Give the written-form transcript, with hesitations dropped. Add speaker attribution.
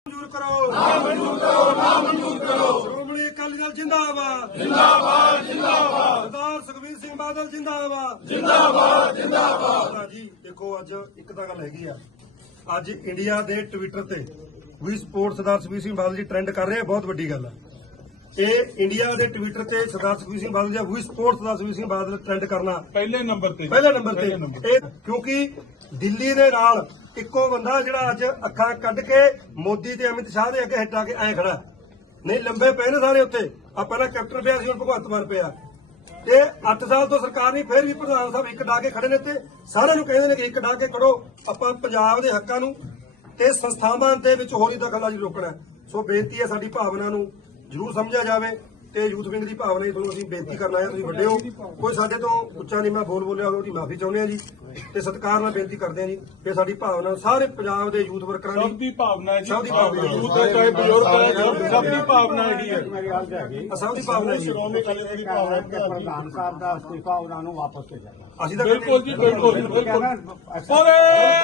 Speaker 1: मंजूर करो ना मंजूर करो श्रोमणी अकाली दल जिंदाबाद जिंदाबाद जिंदाबाद सरदार सुखबीर सिंह बादल जिंदाबाद जिंदाबाद जिंदाबाद जी देखो अज एक तां गल हैगी आ अज इंडिया दे ट्विटर ते वी स्पोर्ट सरदार सुखबीर सिंह बादल जी ट्रेंड कर रहे हैं बहुत वड्डी गल है ਇਹ ਇੰਡੀਆ ਦੇ ਟਵਿੱਟਰ ਤੇ ਸਰਦਾਰ ਸੁਖਬੀਰ ਸਿੰਘ ਬਾਦਲ ਜਾਂ ਵੀ ਸਪੋਰਟਸ ਸਰਦਾਰ ਸੁਖਬੀਰ ਸਿੰਘ ਬਾਦਲ ਟ੍ਰੈਂਡ ਕਰਨਾ
Speaker 2: ਪਹਿਲੇ ਨੰਬਰ ਤੇ
Speaker 1: ਇਹ ਕਿਉਂਕਿ ਦਿੱਲੀ ਦੇ ਨਾਲ ਇੱਕੋ ਬੰਦਾ ਜਿਹੜਾ ਅੱਜ ਅੱਖਾਂ ਕੱਢ ਕੇ ਮੋਦੀ ਤੇ ਅਮਿਤ ਸ਼ਾਹ ਦੇ ਅੱਗੇ ਹਟਾ ਕੇ ਐ ਖੜਾ ਨਹੀਂ ਲੰਬੇ ਪਏ ਨੇ ਸਾਰੇ ਉੱਥੇ ਆ ਪਹਿਲਾਂ ਕੈਪਟਨ ਪਿਆ ਸੀ ਹੁਣ ਭਗਵੰਤ ਮਾਨ ਪਿਆ ਤੇ 8 ਸਾਲ ਤੋਂ ਸਰਕਾਰ ਨਹੀਂ ਫਿਰ ਵੀ ਪ੍ਰਧਾਨ ਸਾਹਿਬ ਇੱਕ ਡਾ ਕੇ ਖੜੇ ਨੇ ਤੇ ਸਾਰਿਆਂ ਨੂੰ ਕਹਿੰਦੇ ਨੇ ਕਿ ਇੱਕ ਡਾ ਕੇ ਖੜੋ ਆਪਾਂ ਪੰਜਾਬ ਦੇ ਹੱਕਾਂ ਨੂੰ ਤੇ ਸੰਸਥਾਵਾਂ ਦੇ ਵਿੱਚ ਹੋਰ ਹੀ ਦਖਲਅੰਦਾਜ਼ੀ ਰੋਕਣਾ ਸੋ ਬੇਨਤੀ ਹੈ ਸਾਡੀ ਭਾਵਨਾ ਨੂੰ ਜ਼ਰੂਰ ਸਮਝਿਆ ਜਾਵੇ ਤੇ ਯੂਥ ਵਿੰਗ ਦੀ ਭਾਵਨਾ ਹੀ ਤੁਹਾਨੂੰ ਅਸੀਂ ਬੇਨਤੀ ਕਰਨਾ ਹੈ ਤੁਸੀਂ ਵੱਡੇ ਹੋ ਕੋਈ ਸਾਡੇ ਤੋਂ ਉੱਚਾ ਨਹੀਂ ਮੈਂ ਬੋਲਿਆ ਹੋਵੇ ਉਹਦੀ ਮਾਫੀ ਚਾਹੁੰਦੇ ਆ ਜੀ ਤੇ ਸਤਿਕਾਰ ਨਾਲ ਬੇਨਤੀ ਕਰਦੇ ਆ ਜੀ ਕਿ ਸਾਡੀ ਭਾਵਨਾ ਸਾਰੇ ਪੰਜਾਬ ਦੇ ਯੂਥ ਵਰਕਰਾਂ ਦੀ
Speaker 2: ਸਭ ਦੀ ਭਾਵਨਾ ਹੈ ਜੀ
Speaker 1: ਸਭ ਦੀ ਭਾਵਨਾ ਹੈ
Speaker 2: ਯੂਥ ਹੈ ਚਾਹੇ ਬਜ਼ੁਰਗ ਹੈ ਸਭ ਦੀ ਭਾਵਨਾ ਇਹੀ ਹੈ
Speaker 1: ਸਭ ਦੀ ਭਾਵਨਾ ਹੈ ਜੀ
Speaker 3: ਪ੍ਰਧਾਨ ਸਾਹਿਬ ਦਾ ਅਸਤੀਫਾ ਉਹਨਾਂ ਨੂੰ ਵਾਪਸ ਭੇਜਣਾ
Speaker 1: ਅਸੀਂ ਤਾਂ
Speaker 2: ਬਿਲਕੁਲ ਜੀ ਬਿਲਕੁਲ ਬਿਲਕੁਲ